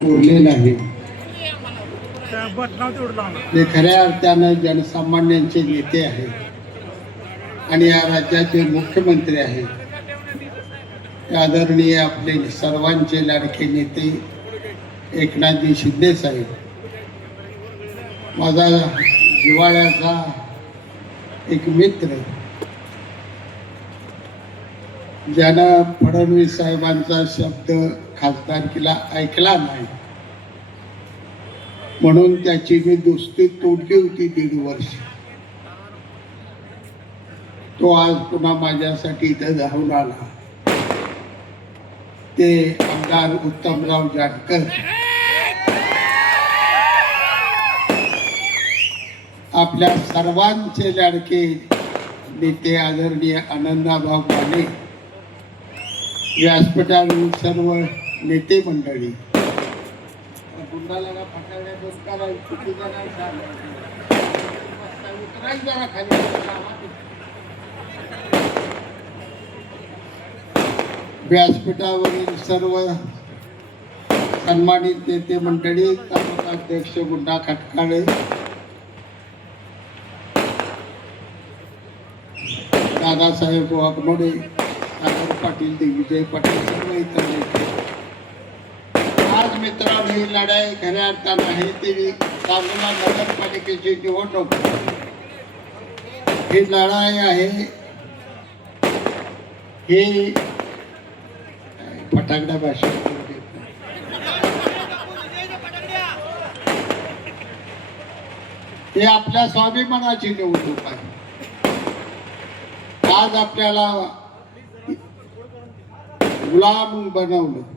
उरलेलं आहे ते खऱ्या अर्थानं जनसामान्यांचे नेते आहेत. आणि या राज्याचे मुख्यमंत्री आहेत. आदरणीय आपले सर्वांचे लाडके नेते एकनाथजी शिंदे साहेब. माझा जिवाळ्याचा एक मित्र ज्यानं फडणवीस साहेबांचा शब्द खासदारकीला ऐकला नाही. म्हणून त्याची मी दोस्ती तोडली होती दीड वर्ष. तो आज पुन्हा माझ्यासाठी इथं धावून आला. ते आमदार उत्तमराव जानकर. आपल्या सर्वांचे लाडके नेते आदरणीय आनंदाभाऊ माने. व्यासपीठावरील सर्व नेते मंडळी गुंडाला फटाकड्या दोन करा चुकीचं नाही सांगितलं. उतरायचं जरा खाली. व्यासपीठावरील सर्व सन्मानित नेते मंडळी तालुका अध्यक्ष गुंडा खटकाळे दादासाहेब वाघमोडे सागर पाटील दिग्विजय पाटील सर्व इतर नेते मित्रांनो ही लढाई खऱ्या अर्थानं आहे ती सांगोला नगरपालिकेची निवडणूक. ही लढाई आहे ही फटाकड्या भाषा हे आपल्या स्वाभिमानाची निवडणूक आहे. आज आपल्याला गुलाम बनवलं.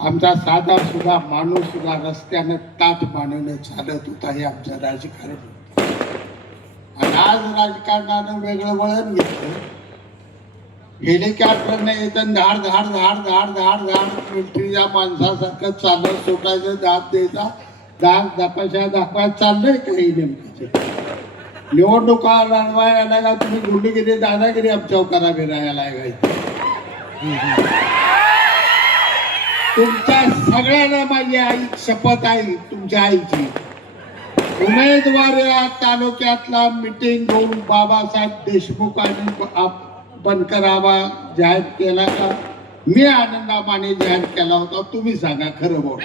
आमचा साधा सुद्धा माणूस सुद्धा रस्त्यानं ताट मानवणं चालत होता हे आमचं राजकारण होतं. आणि आज राजकारणानं वेगळं वळण घेतलं. हेलिकॉप्टरने येतं धाड धाड धाड धाड धाड धाड मिलिटरीच्या माणसासारखं चालत सुटायचं दाब द्यायचा दाग दापाशा दाखवा चाललंय काही नेमकं. निवडणुका लढवायला का तुम्ही गुंडगिरी दादागिरी आमच्यावर करा फिरायला लागायची तुमच्या सगळ्यांना माझी आई शपथ आहे तुमच्या आईची. उमेदवार या तालुक्यातला मिटिंग घेऊन बाबासाहेब देशमुख आणि बनकर आबा जाहीर केला का? मी आनंदा माने जाहीर केला होता. तुम्ही सांगा खरं बोल.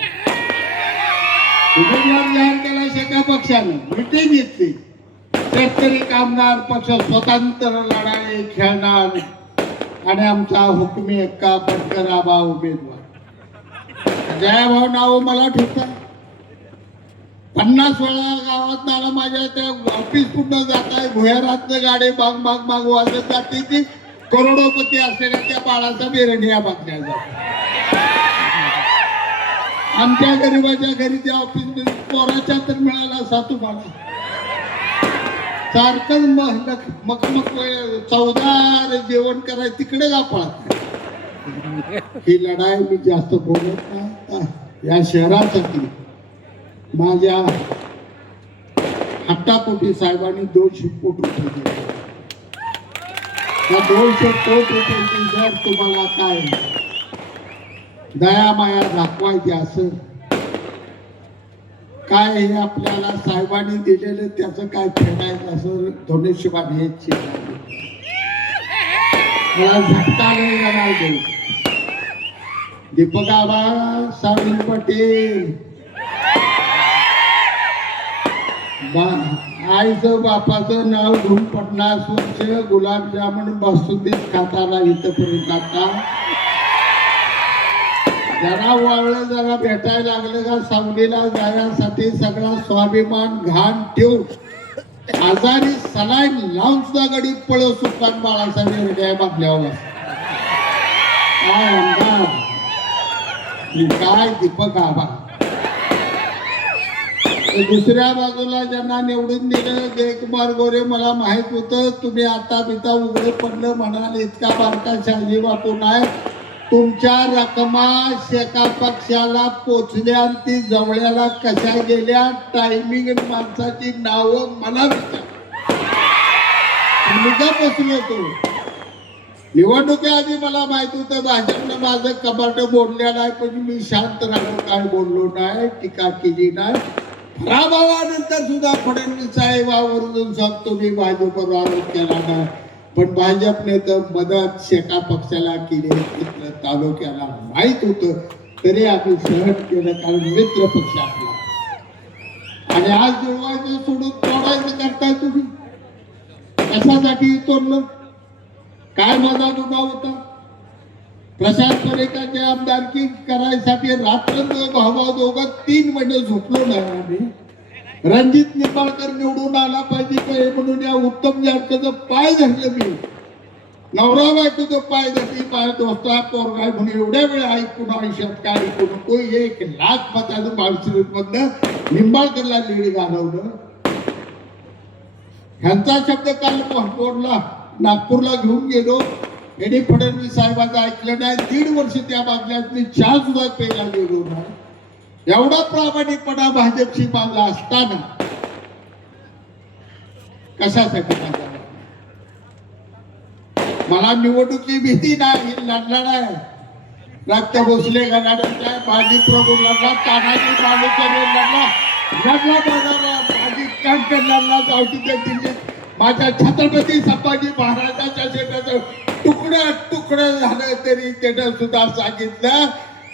उमेदवार जाहीर केला एका पक्षानं? मिटिंग घेतली शेतकरी कामगार पक्ष स्वतंत्र लढाई खेळणार. आणि आमचा हुकमी एक्का बनकर आबा उमेदवार. जयभाऊ नाव मला ठेवतात पन्नास वेळा गावात मला माझ्या त्या ऑफिस कुठं जात आहे भुयारात गाडी बाग बाग बाग वाजत जाते ती करोडोपती असलेल्या त्या बाळाचा बेरणिया या बघण्या आमच्या गरीबाच्या घरी त्या ऑफिसमध्ये पोराच्या तर मिळाला सातू बाळा सारखं मग मग मग चौदार जेवण करायचं तिकडे का पळत ही लढाई मी जास्त बोलत नाही. या शहरासाठी माझ्या हट्टापोटी साहेबांनी दोनशे कोट रुपये त्या दोनशे कोट रुपयांची जर तुम्हाला काय दया माया दाखवायची असेल काय हे आपल्याला साहेबांनी दिलेलं त्याचं काय फेडायचं असं धनुष्यबाण हे चिन्ह मला झटका नाही जाणार दीपक आबा पटेल. आईचं बापाचं नाव घेऊन पटना वर्ष गुलाबजामुन बासुंदीत खाताला इथपर्यंत आता जरा वाळलं जरा भेटायला लागलं का सावलीला जाण्यासाठी सगळा स्वाभिमान घाण ठेवून आजारी सलाईन लावून सुद्धा गडी पळव सुटतात बाळासाहेब हृदया बांधल्यावर काय काय दीपक आबा दुसऱ्या बाजूला ज्यांना निवडून दिलं जयकुमार गोरे मला माहीत होतं तुम्ही आता बिता उघडे पडलं म्हणाल इतका बारका शहाजी बापू नाही तुमच्या रकमा शेका पक्षाला पोचल्या आणि ती जवळ्याला कशा गेल्या टायमिंग माणसाची नावं मला विचार. मी का पोचलो निवडणुकीआधी मला माहीत होतं भाजपनं माझं कपाट बोललेलं आहे पण मी शांत राहून काय बोललो नाही टीका केली नाही. पराभवानंतर सुद्धा फडणवीस साहेब सांगतो मी भाजपवर आरोप केला नाही. पण भाजपने तर मदत शेका पक्षाला केली मित्र तालुक्याला माहीत होतं. तरी आम्ही सहन केलं कारण मित्र पक्ष आपला. आणि आज जुळवायचं सोडून तोडायचं करताय तुम्ही. कशासाठी तोडलं? काय माझा गुन्हा होता? प्रशांत परेकाची आमदारकी करायसाठी रात्र भावा दोघं तीन महिने झोपलो नाही आम्ही. रणजित निंबाळकर निवडून आला पाहिजे म्हणून या उत्तम जानकरचं पाय धरलं मी. नवरा बायकोचं पाय धरली पाय दोस्ता पोरगाय म्हणून एवढ्या वेळ ऐकून आयुष्यात काय ऐकू नको एक लाख मताचं माळशिरत मधनं निंबाळकरला लीड घालवलं. ह्यांचा शब्द काल पोहोचला नागपूरला घेऊन गेलो. एडी फडणवीस साहेबांचं ऐकलं नाही. दीड वर्ष त्या बागल्यात मी चहा सुद्धा प्यायला गेलो नाही. एवढा प्रामाणिकपणा भाजपशी माझा असताना. कशासाठी माझा मला निवडणुकी भीती नाही लढला नाही रक्त भोसले गणाडांच्या बाजी प्रभू लढला तानाजी माणूस लढला लढला माझा बाजी कंकर लढला जावटीच्या दिल्लीत माझ्या छत्रपती संभाजी महाराजांच्या शेताचं तुकडं तुकडं झालं तरी त्यानं सुद्धा सांगितलं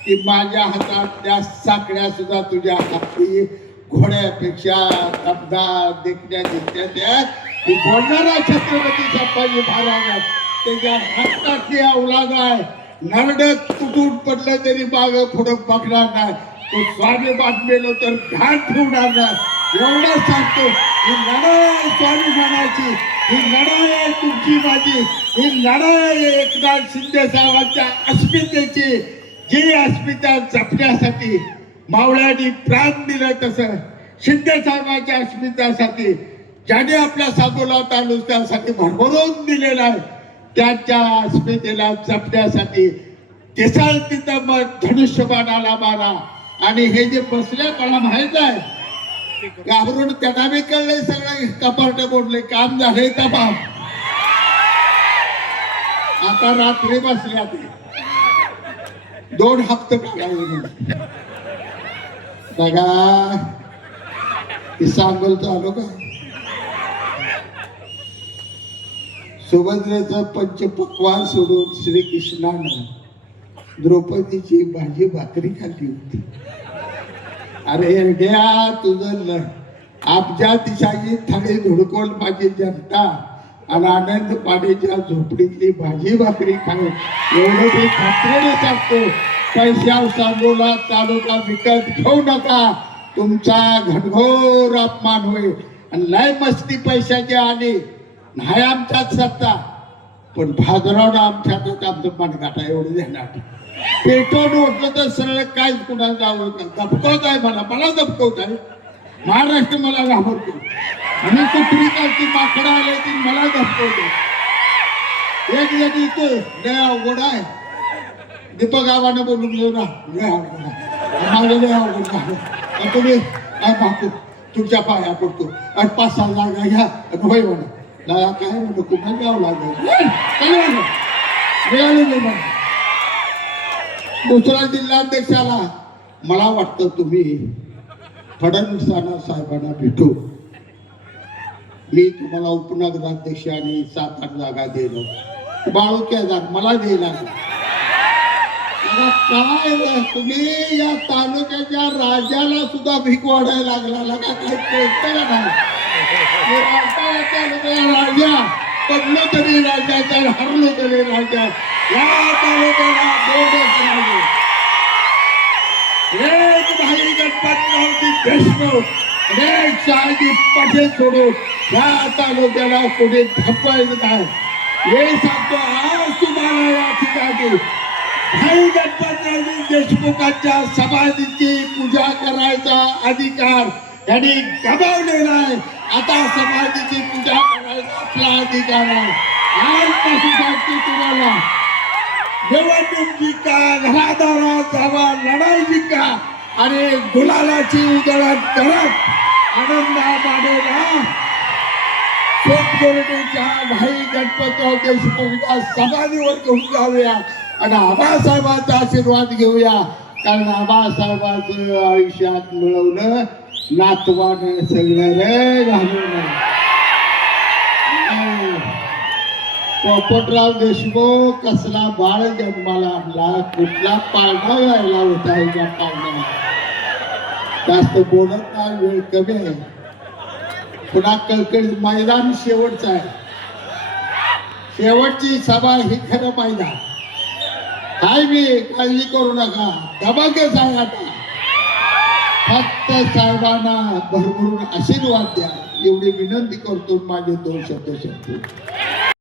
की माझ्या हातातल्या साकड्या सुद्धा तुझ्या हाती घोड्यापेक्षा दमदार देखण्या दिसत्या त्या. की बोलणारा छत्रपती संभाजी महाराज त्याच्या हातातली औलाद आहे. नरड तुटून पडलं तरी माग पुढं बघणार नाही. तो स्वामी बातमेलो तर घाट ठेवणार नाही. एवढं सांगतो. ही लढाई स्वामी स्वाभिमानाची ही लढाई आहे तुमची माझी ही लढाई आहे एकनाथ शिंदे साहेबांच्या अस्मितेची. जी अस्मिता जपण्यासाठी मावळ्यांनी प्राण दिलं तसं शिंदे साहेबांच्या अस्मितासाठी ज्याने आपल्या सातोला तालुक्यासाठी भरभरून दिलेला आहे त्यांच्या अस्मितेला जपण्यासाठी देसाल तिथं मग धनुष्यबाणाला मारा. आणि हे जे बसल्या मला माहीत आहे घाबरून त्यांना बी कळलंय सगळं कपाट बोलले काम झालंय तमाम आता रात्री बसल्या ते. दोन हप्ते काढावे बघा. हे चालू आलो का? सुभद्रेचं पंचपक्वान सोडून श्रीकृष्णानं द्रौपदीची भाजी भाकरी खाल्ली होती. अरे एरड्या तुझं ल आपच्या दिशाची थळी धुडकोल माझी जनता. आणि आनंद पाण्याच्या झोपडीतली भाजी भाकरी खाऊ. एवढं मी खात्रीने सांगतो. पैशाव सांगोला तालुका विकत घेऊ नका. तुमचा घनघोर अपमान होईल आणि लय मस्ती पैशाची आली नाही आमच्यात सत्ता. पण भाजरावनं आमच्या आमचं मनगाठा एवढं देणार पेटवून उठलं तर सरळ काहीच कुणाला जावं दबकवत आहे मला. मला दबकवत आहे. महाराष्ट्र मला घाबरतो आणि कुठली कालची माकडं आले ती मला दबकवतो एक जण येतो लय अवघड आहे. दीपक गावानं बोलून घेऊ ना. लय अवघड आहे. माझं लय अवघड झालं. तुम्ही काय पाहतो? तुमच्या पाया पडतो. आणि पाच सहा जागा घ्या आणि होय म्हणा. लागा काय म्हणतो कुठं घ्यावं लागेल काय म्हणतो मिळाली नाही म्हणा दुसऱ्या जिल्हाध्यक्षाला मला वाटतं तुम्ही फडणवीसांना साहेबांना भेटू मी तुम्हाला उपनगराध्यक्ष आणि सात आठ जागा देलो बाळूक्या जाग मला द्यायला काय तुम्ही या तालुक्याच्या राजाला सुद्धा भीक वाढायला लागला लगा काय कळतं नाही हे राजा राजा पडलो तरी हरलो तरी या तालुक्याला दोनच राजे एक भाई देशमुख एक शहाजी सोडून या तालुक्याला कोणी धपायचं हे सांगतो आज तुम्हाला या ठिकाणी भाई गणपतरावजी देशमुखांच्या समाधीची पूजा करायचा अधिकार त्यांनी गमावलेला आहे. आता समाधीची पूजा करायचा आपला अधिकार आहे आजपासून सांगते तुम्हाला? निवडणूक जिंका घरादारात जावा लढाई जिंका आणि गुलालाची उधळण करत आनंद मानेला सोटकोरटेच्या भाई गणपतराव देशमुखच्या समाधीवर घेऊन जाऊया आणि आबासाहेबांचा आशीर्वाद घेऊया. कारण आबासाहेबांचं आयुष्यात मिळवलं नातवानं सगळं रे घालून पोपटराव देशमुख कसला बाळ जन्माला आणला? कुठला पाळणा यायला होता या पाळणा जास्त बोलत नाही वेळ कमी आहे. पुन्हा कळकळीत मैदान शेवटचा आहे. शेवटची सभा ही खरं मैदान. काय मी काळजी करू नका. धमाकेच आहे आता. फक्त साहेबांना भरभरून आशीर्वाद द्या. एवढी विनंती करतो माझे दोन शब्द शब्द